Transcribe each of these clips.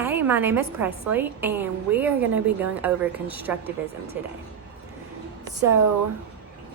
Hey, my name is Presley, and we are going to be going over constructivism today. So,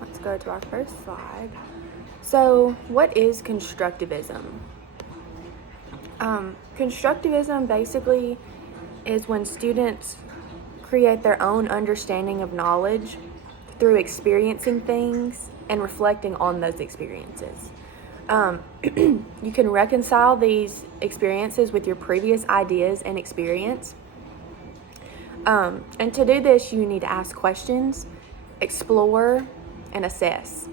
let's go to our first slide. So, what is constructivism? Constructivism basically is when students create their own understanding of knowledge through experiencing things and reflecting on those experiences. You can reconcile these experiences with your previous ideas and experience. And to do this, you need to ask questions, explore, and assess.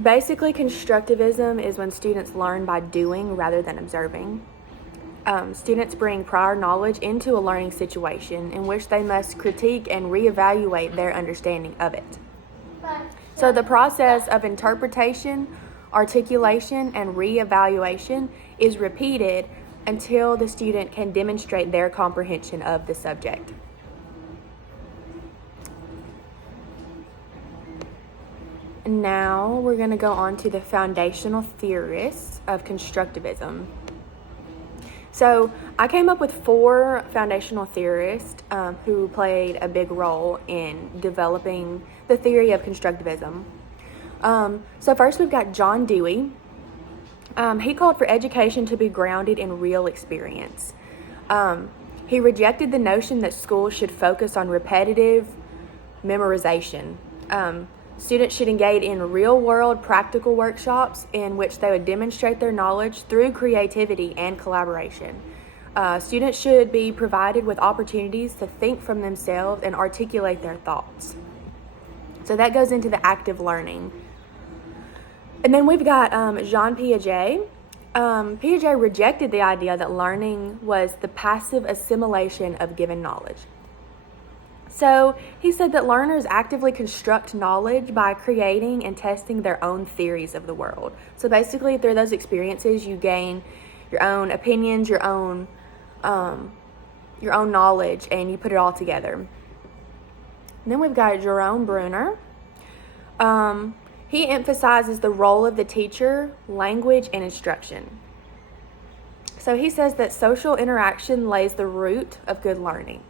Basically, constructivism is when students learn by doing rather than observing. Students bring prior knowledge into a learning situation in which they must critique and reevaluate their understanding of it. So the process of interpretation, articulation, and reevaluation is repeated until the student can demonstrate their comprehension of the subject. Now we're going to go on to the foundational theorists of constructivism. So I came up with 4 foundational theorists who played a big role in developing the theory of constructivism. So first we've got John Dewey. He called for education to be grounded in real experience. He rejected the notion that schools should focus on repetitive memorization. Students should engage in real-world practical workshops in which they would demonstrate their knowledge through creativity and collaboration. Students should be provided with opportunities to think from themselves and articulate their thoughts. So that goes into the active learning. And then we've got Jean Piaget. Piaget rejected the idea that learning was the passive assimilation of given knowledge. So he said that learners actively construct knowledge by creating and testing their own theories of the world. So basically, through those experiences, you gain your own opinions, your own knowledge, and you put it all together. And then we've got Jerome Bruner. He emphasizes the role of the teacher, language, and instruction. So he says that social interaction lays the root of good learning.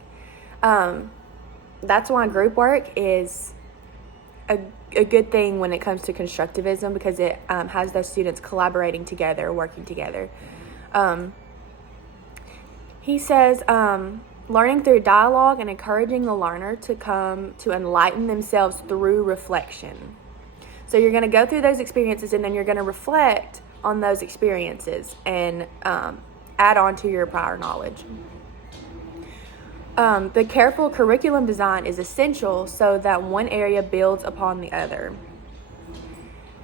That's why group work is a good thing when it comes to constructivism, because it has those students collaborating together, working together. He says learning through dialogue and encouraging the learner to come to enlighten themselves through reflection. So you're going to go through those experiences and then you're going to reflect on those experiences and add on to your prior knowledge. The careful curriculum design is essential so that one area builds upon the other.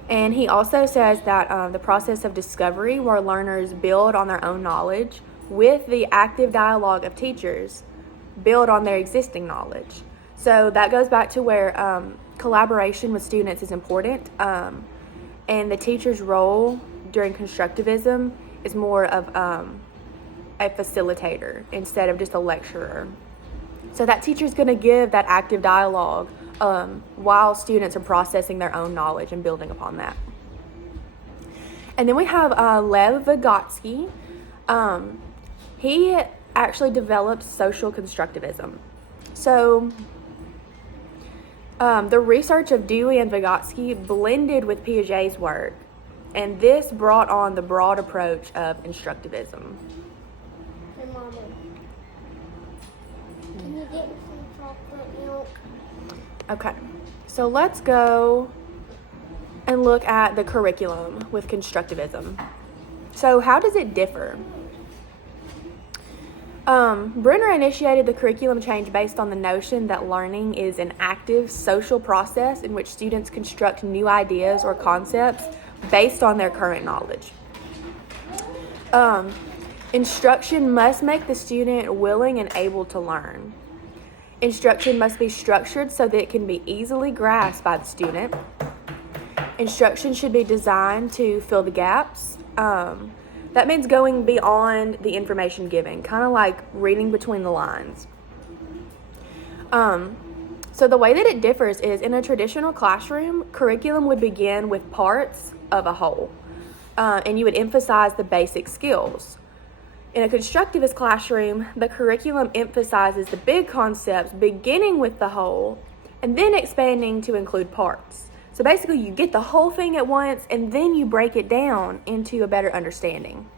And he also says that the process of discovery, where learners build on their own knowledge with the active dialogue of teachers, build on their existing knowledge. So that goes back to where collaboration with students is important. And the teacher's role during constructivism is more of a facilitator instead of just a lecturer. So that teacher's going to give that active dialogue while students are processing their own knowledge and building upon that. And then we have Lev Vygotsky. He actually developed social constructivism. So the research of Dewey and Vygotsky blended with Piaget's work, and this brought on the broad approach of constructivism. Hey, Mama, can you get me some chocolate milk? Okay, so let's go and look at the curriculum with constructivism. So how does it differ? Bruner initiated the curriculum change based on the notion that learning is an active social process in which students construct new ideas or concepts based on their current knowledge. Instruction must make the student willing and able to learn. Instruction must be structured so that it can be easily grasped by the student. Instruction should be designed to fill the gaps. That means going beyond the information given, kind of like reading between the lines. So the way that it differs is, in a traditional classroom, curriculum would begin with parts of a whole, and you would emphasize the basic skills. In a constructivist classroom, the curriculum emphasizes the big concepts, beginning with the whole, and then expanding to include parts. So basically, you get the whole thing at once, and then you break it down into a better understanding.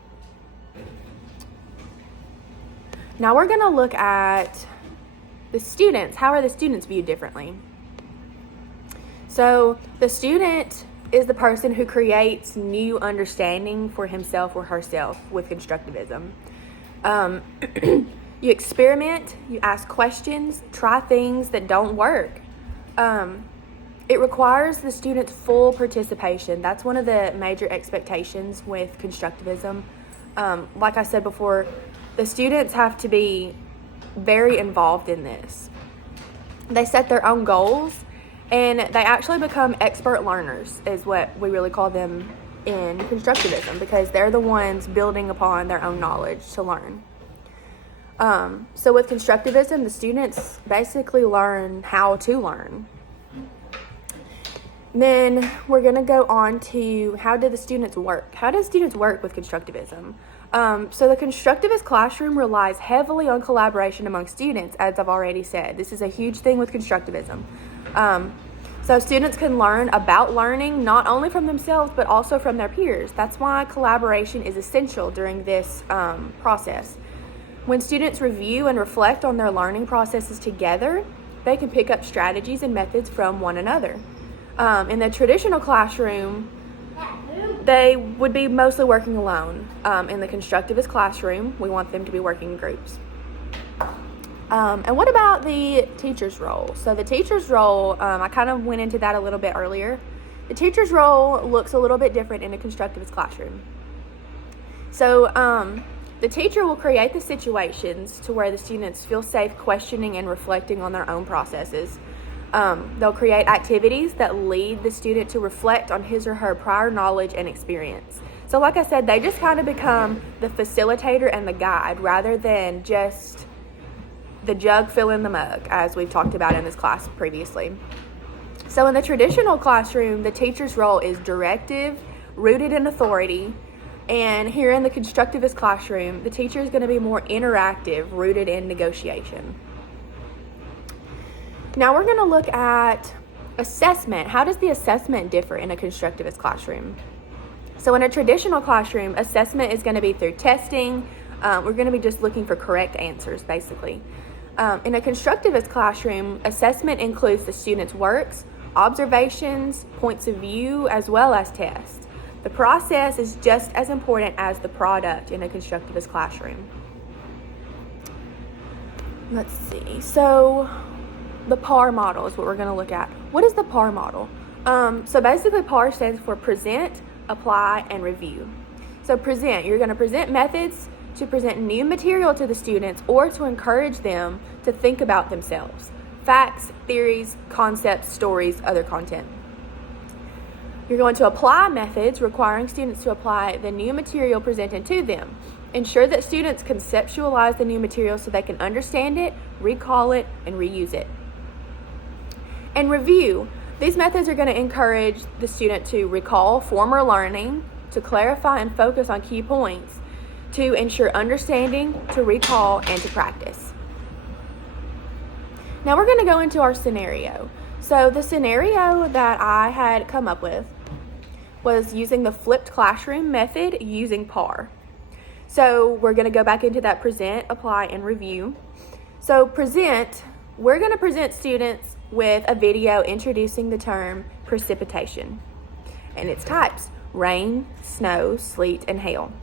Now we're going to look at the students. How are the students viewed differently? So the student is the person who creates new understanding for himself or herself with constructivism. You experiment, you ask questions, try things that don't work. It requires the student's full participation. That's one of the major expectations with constructivism. Like I said before, the students have to be very involved in this. They set their own goals, and they actually become expert learners, is what we really call them in constructivism, because they're the ones building upon their own knowledge to learn. So with constructivism, the students basically learn how to learn. Then we're going to go on to how do the students work? How do students work with constructivism? So the constructivist classroom relies heavily on collaboration among students, as I've already said. This is a huge thing with constructivism. So students can learn about learning not only from themselves, but also from their peers. That's why collaboration is essential during this process. When students review and reflect on their learning processes together, they can pick up strategies and methods from one another. In the traditional classroom, they would be mostly working alone. In the constructivist classroom, we want them to be working in groups. And what about the teacher's role? So the teacher's role, I kind of went into that a little bit earlier. The teacher's role looks a little bit different in a constructivist classroom. So the teacher will create the situations to where the students feel safe questioning and reflecting on their own processes. They'll create activities that lead the student to reflect on his or her prior knowledge and experience. So like I said, they just kind of become the facilitator and the guide rather than just the jug filling the mug, as we've talked about in this class previously. So in the traditional classroom, the teacher's role is directive, rooted in authority. And here in the constructivist classroom, the teacher is going to be more interactive, rooted in negotiation. Now we're going to look at assessment. How does the assessment differ in a constructivist classroom? So in a traditional classroom, assessment is going to be through testing. We're going to be just looking for correct answers, basically. In a constructivist classroom, assessment includes the students' works, observations, points of view, as well as tests. The process is just as important as the product in a constructivist classroom. Let's see. So the PAR model is what we're going to look at. What is the PAR model? So basically PAR stands for present, apply, and review. So present, you're going to present methods to present new material to the students or to encourage them to think about themselves. Facts, theories, concepts, stories, other content. You're going to apply methods requiring students to apply the new material presented to them. Ensure that students conceptualize the new material so they can understand it, recall it, and reuse it. And review. These methods are going to encourage the student to recall former learning, to clarify and focus on key points, to ensure understanding, to recall, and to practice. Now we're going to go into our scenario. So the scenario that I had come up with was using the flipped classroom method using PAR. So we're going to go back into that present, apply, and review. So present, we're going to present students with a video introducing the term precipitation and its types: rain, snow, sleet, and hail.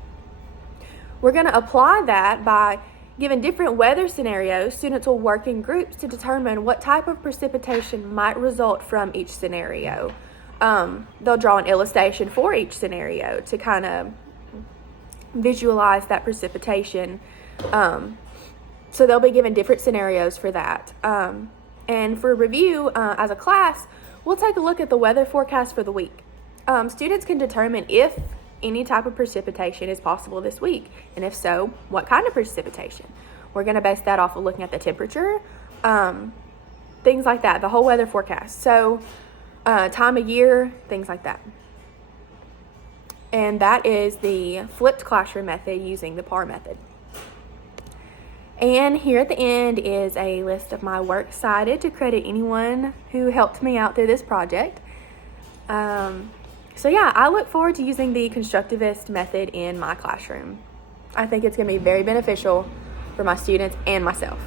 We're going to apply that by given different weather scenarios. Students will work in groups to determine what type of precipitation might result from each scenario. They'll draw an illustration for each scenario to kind of visualize that precipitation. So they'll be given different scenarios for that. And for review, as a class, we'll take a look at the weather forecast for the week. Students can determine if any type of precipitation is possible this week, and if so, what kind of precipitation. We're going to base that off of looking at the temperature, things like that, the whole weather forecast. So time of year, things like that. And that is the flipped classroom method using the PAR method. And here at the end is a list of my works cited to credit anyone who helped me out through this project. So yeah, I look forward to using the constructivist method in my classroom. I think it's going to be very beneficial for my students and myself.